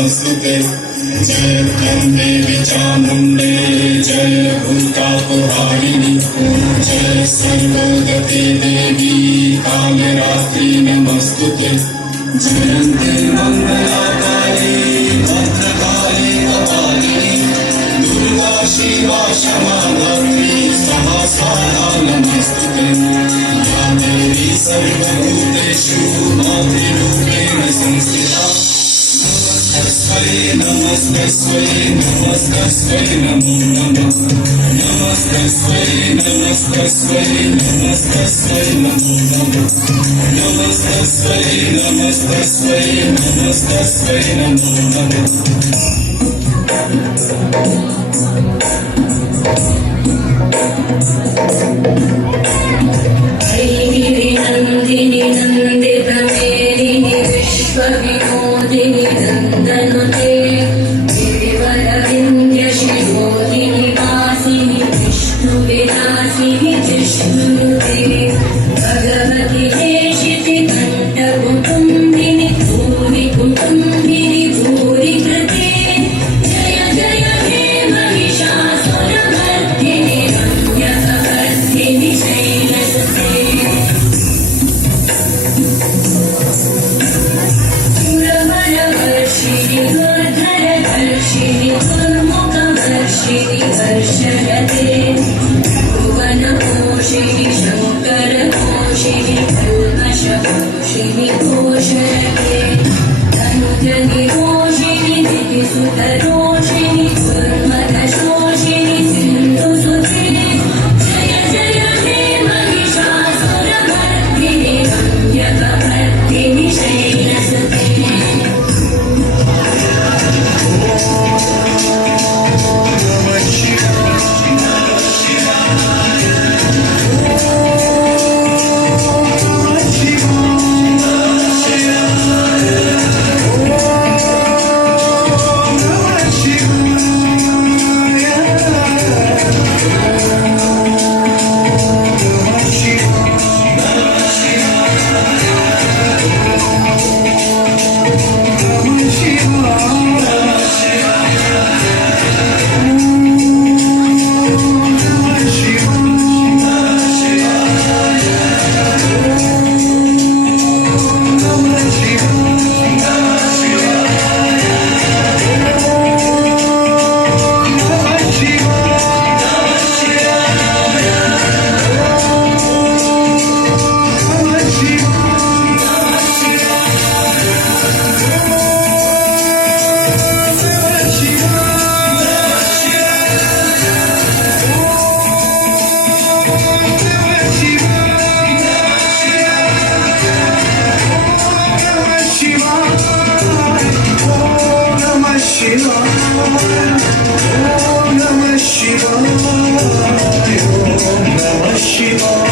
नमस्तुते जय देवी चामुण्डे जय भूतापहारिणि जय सर्वगते देवी कालरात्रि नमस्तुते जयन्ते मङ्गलाकाले भद्रकाले कपालिनी दुर्गा शिवा क्षमा गौरी सहस्रा नमस्तुते या देवी सर्वभूतेषु मातृरूपेण संस्थिता नमस्तस्यै नमस्तस्यै नमो नमः नमस्तस्यै नमस्तस्यै नमस्तस्यै नमो नमः नमस्तस्यै नमस्तस्यै नमस्तस्यै नमो नमः नंदिनी नंदित मेदिनी विश्वविनोदिनी नंदनुते देवर विंध्य शिरोदिनी वासिनी विष्णु विलासिनी जिष्णुनुते भगवती देशिति कंठ कुटुंबिनी भूरि कुटुंबिनी भूरि कृते जय जय हे महिषासुरमर्दिनी रम्यकवर्धिनी शैलसुते सुरवरवर्षिणि दुर्धरधर्षिणि दुर्मुखवर्षिणि वर्षरते भुवनपोषिणि शङ्करपोषिणि कल्मषपोषिणि घोषरते धनुजनिरोषिणि दिविसुतरोषिणि दुर्मदशोषिणि सिन्धुसुते जय जय हे महिषासुरमर्दिनि रम्यकवर्धिनि शैलसुते Shiva